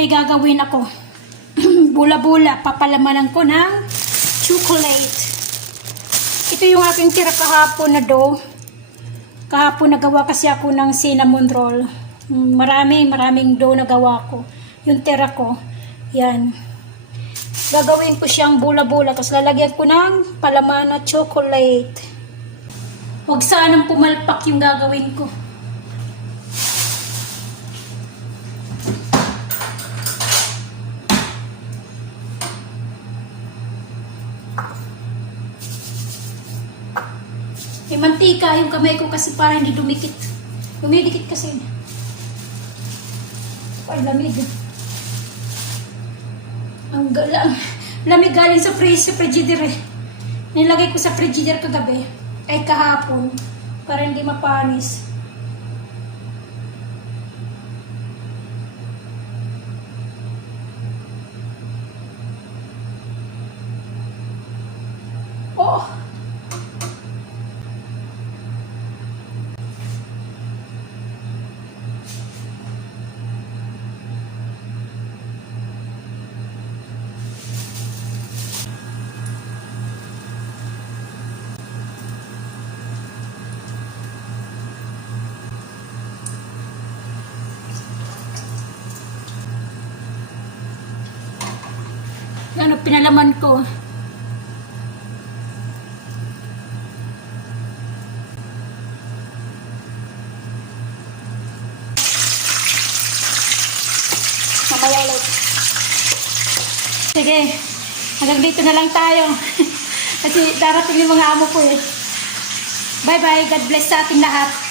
may gagawin ako. Bula-bula, papalamanan ko ng chocolate. Ito yung aking tira kahapon na dough. Kahapon nagawa kasi ako ng cinnamon roll. Maraming dough na gawa ko. Yung tira ko, yan. Gagawin ko siyang bula-bula, tapos lalagyan ko ng palaman na chocolate. Huwag sanang pumalpak yung gagawin ko. May mantika yung kamay ko kasi para hindi dumikit. Dumidikit kasi. Ay, lamig. Ang lamig galing sa frigider eh. Nilagay ko sa frigider kagabi. Ay kahapon. Para hindi mapanis. Oh! Ano, pinalaman ko. Mamaya ulit. Sige, hanggang dito na lang tayo. Kasi darating yung mga amo ko eh. Bye-bye. God bless sa ating lahat.